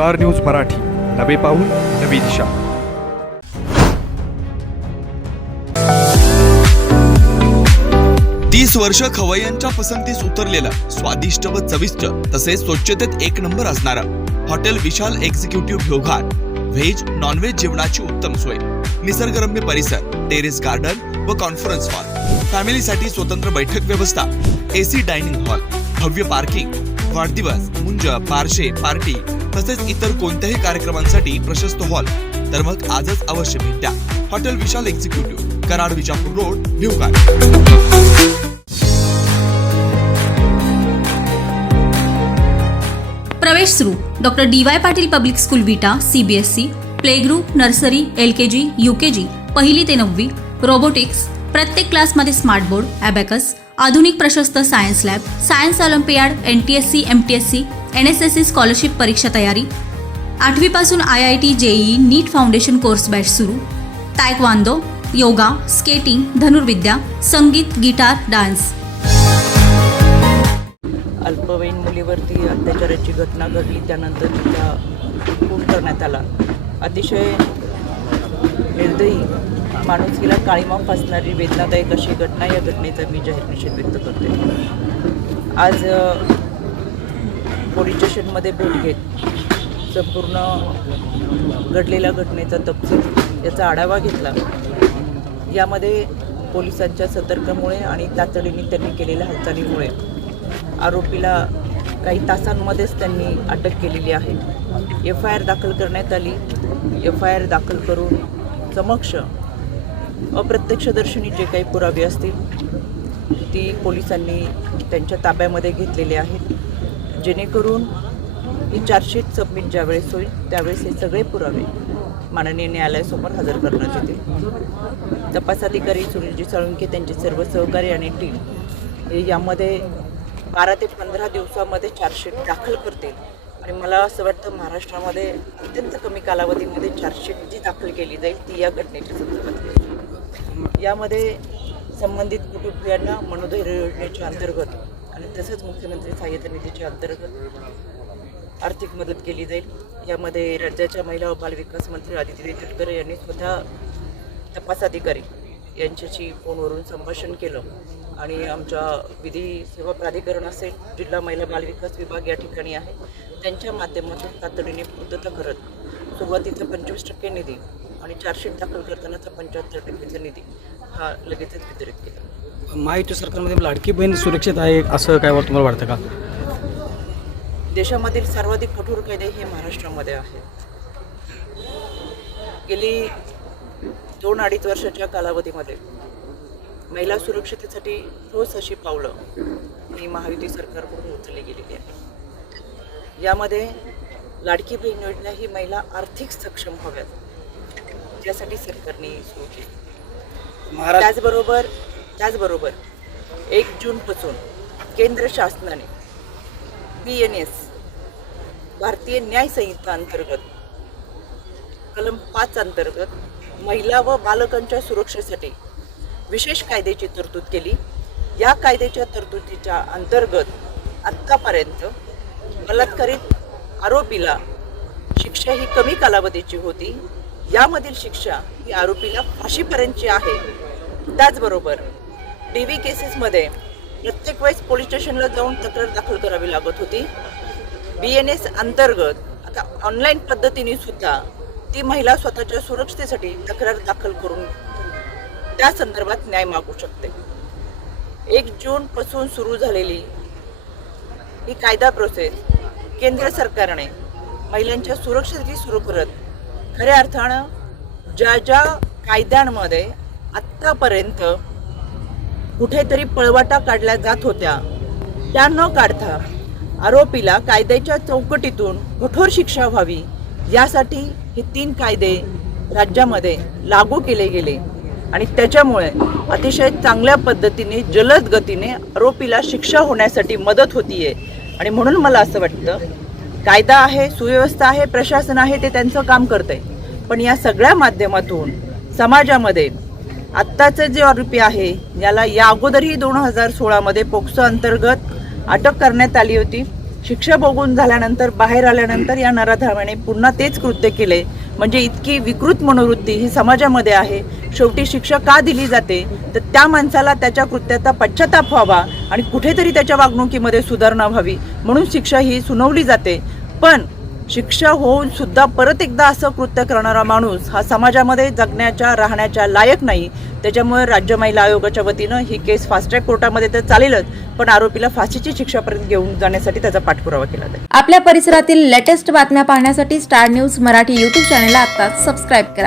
Star news Marathi, नवे पाऊल नवी दिशा. तीस वर्ष खवय्यांच्या पसंतीस उतरलेलं स्वादिष्ट व चविष्ट तसेच स्वच्छतेत एक नंबर असणारं हॉटेल विशाल एक्झिक्युटिव्ह भोघार. व्हेज नॉनव्हेज जेवणाची उत्तम सोय, निसर्गरम्य परिसर, टेरेस गार्डन व कॉन्फरन्स हॉल, फॅमिलीसाठी स्वतंत्र बैठक व्यवस्था, एसी डायनिंग हॉल, भव्य पार्किंग, वाढदिवस, मुंज, पारशे, पार्टी तसेच इतर कोणत्याही कार्यक्रमांसाठी प्रशस्त हॉल. तर मग आजच अवश्य भेट द्या हॉटेल विशाल एक्झिक्युटिव्ह, कराड विजापूर रोड, भोघार. प्रवेश सुरू. Doctor DY. Patil public school विटा, CBSE, play group, nursery, LKG, UKG, पहिली ते 9वी, रोबोटिक्स, प्रत्येक क्लासमध्ये स्मार्ट बोर्ड, ॲबॅकस, आधुनिक प्रशस्त science lab, science Olympiad, NTSC, MTSC, NSSC scholarship परीक्षा तयारी. 8वी पासून IIT, JEE, नीट फाउंडेशन कोर्स बॅच सुरू. तायक्वांदो, योगा, स्केटिंग, धनुर्विद्या, संगीत, गिटार, डान्स. अल्पवयीन मुलीवरती अत्याचाराची घटना घडली, त्यानंतर तिचा खून करण्यात आला. अतिशय निर्दयी, माणुसकीला काळीमा फासणारी वेदनादायक अशी घटना. या घटनेचा मी जाहीर निषेध व्यक्त करते. आज पोलीस स्टेशनमध्ये भेट घेत संपूर्ण घडलेल्या घटनेचा तपशील, याचा आढावा घेतला. यामध्ये पोलिसांच्या सतर्कतेमुळे आणि तातडीने त्यांनी केलेल्या हालचालीमुळे आरोपीला काही तासांमध्येच त्यांनी अटक केलेली आहे. FIR दाखल करण्यात आली. FIR दाखल करून समक्ष अप्रत्यक्षदर्शनी जे काही पुरावे असतील ती पोलिसांनी त्यांच्या ताब्यामध्ये घेतलेले आहेत, जेणेकरून ही चार्जशीट सबमिट ज्यावेळेस होईल त्यावेळेस हे सगळे पुरावे माननीय न्यायालयासमोर हजर करण्यात येतील. तपास अधिकारी सुनीलजी साळुंखे, त्यांचे सर्व सहकारी आणि टीम हे यामध्ये 12 ते 15 दिवसामध्ये चार्जशीट दाखल करतील. आणि मला असं वाटतं महाराष्ट्रामध्ये अत्यंत कमी कालावधीमध्ये चार्जशीट जी दाखल केली जाईल ती या घटनेच्या संदर्भात. यामध्ये संबंधित कुटुंबियांना मनोधैर्य योजनेच्या अंतर्गत आणि तसंच मुख्यमंत्री सहाय्यता निधीच्या अंतर्गत आर्थिक मदत केली जाईल. यामध्ये राज्याच्या महिला व बालविकास मंत्री आदिती तटकरे यांनी स्वतः तपास अधिकारी यांच्याशी फोनवरून संभाषण केलं आणि आमच्या विधी सेवा प्राधिकरण असेल, जिल्हा महिला बालविकास विभाग या ठिकाणी आहे, त्यांच्या माध्यमातून तातडीने पूर्तता करत सुरुवातीचा 25% निधी आणि चार्जशीट दाखल करतानाचा 75% निधी हा लगेचच वितरित केला. महायुती सरकारमध्ये लाडकी बहीण सुरक्षित आहे असं काय तुम्हाला वाटतं का? देशामधील सर्वाधिक कठोर कायदे हे महाराष्ट्रामध्ये आहेत. गेली 2-2.5 वर्षाच्या कालावधीमध्ये महिला सुरक्षतेसाठी ठोस अशी पावलं ही महायुती सरकारकडून उचलली गेलेली आहे. यामध्ये लाडकी बहीण योजना ही महिला आर्थिक सक्षम व्हाव्यात यासाठी सरकारने सुरू केली. त्याचबरोबर 1 जूनपासून केंद्र शासनाने BNS भारतीय न्याय संहिता अंतर्गत कलम 5 अंतर्गत महिला व बालकांच्या सुरक्षेसाठी विशेष कायद्याची तरतूद केली. या कायद्याच्या तरतुदीच्या अंतर्गत आत्तापर्यंत बलात्कारित आरोपीला शिक्षा ही कमी कालावधीची होती. यामधील शिक्षा ही आरोपीला फाशीपर्यंतची आहे. त्याचबरोबर DV केसेसमध्ये प्रत्येक वेळेस पोलीस स्टेशनला जाऊन तक्रार दाखल करावी लागत होती. BNS अंतर्गत आता ऑनलाईन पद्धतीने सुद्धा ती महिला स्वतःच्या सुरक्षतेसाठी तक्रार दाखल करून त्या संदर्भात न्याय मागू शकते. 1 जूनपासून सुरू झालेली ही कायदा प्रोसेस केंद्र सरकारने महिलांच्या सुरक्षेसाठी सुरू करत खऱ्या अर्थानं ज्या कायद्यांमध्ये आत्तापर्यंत कुठेतरी पळवाटा काढल्या जात होत्या त्या न काढता आरोपीला कायद्याच्या चौकटीतून कठोर शिक्षा व्हावी यासाठी हे 3 कायदे राज्यामध्ये लागू केले गेले आणि त्याच्यामुळे अतिशय चांगल्या पद्धतीने जलद गतीने आरोपीला शिक्षा होण्यासाठी मदत होतीये. आणि म्हणून मला असं वाटतं कायदा आहे, सुव्यवस्था आहे, प्रशासन आहे, ते त्यांचं काम करतंय. पण या सगळ्या माध्यमातून समाजामध्ये आत्ताचे जे आरोपी आहे याला या अगोदरही 2016 मध्ये पोक्सो अंतर्गत अटक करण्यात आली होती. शिक्षा भोगून झाल्यानंतर बाहेर आल्यानंतर या नराधमाने पुन्हा तेच कृत्य केले. म्हणजे इतकी विकृत मनोवृत्ती ही समाजामध्ये आहे. शेवटी शिक्षा का दिली जाते तर त्या माणसाला त्याच्या कृत्याचा पश्चाताप व्हावा आणि कुठेतरी त्याच्या वागणुकीमध्ये सुधारणा व्हावी म्हणून शिक्षा ही सुनावली जाते. पण शिक्षा होऊन सुद्धा परत एकदा असं कृत्य करणारा माणूस हा समाजामध्ये जगण्याच्या राहण्याच्या लायक नाही. त्याच्यामुळे राज्य महिला आयोगाच्या वतीनं ही केस फास्ट ट्रॅक कोर्टामध्ये तर चालेलच, पण आरोपीला फाशीची शिक्षापर्यंत घेऊन जाण्यासाठी त्याचा पाठपुरावा केला जाईल. आपल्या परिसरातील लेटेस्ट बातम्या पाहण्यासाठी स्टार न्यूज मराठी यूट्यूब चॅनलला आत्ताच सबस्क्राईब करा.